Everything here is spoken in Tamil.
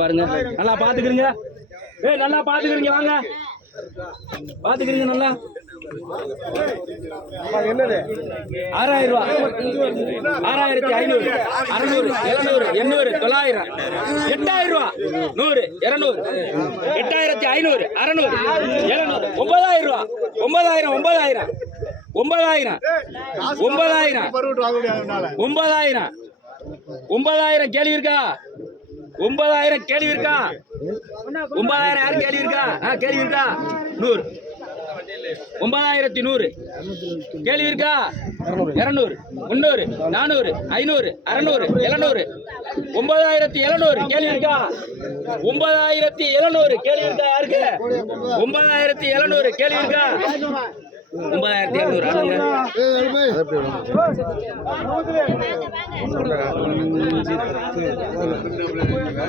பாருங்க, நல்லா பாத்துக்கிறீங்க. நல்லா பாத்துக்கிறீங்க, வாங்க பாத்துக்கிறீங்க நல்லா. 6000 ரூபா, 6500, 600, 700, 800, 900, 8000 ரூபா, 100, 200, 8500, 600, 700, 9000 ரூபா, 9000, 9000, 9000, 9000, 9000, 9000 கேள்வி இருக்கா? 9000 கேள்வி இருக்கா? 9000 யாரும் கேள்வி இருக்கா? கேள்வி இருக்கா? 100, 9100 கேள்வி இருக்கா? 200, 300, 400, 500, 600, 700, 9700 கேள்வி இருக்கா? 9700 கேள்வி இருக்கா? யாருக்கு? 9700 கேள்வி இருக்கா? 9700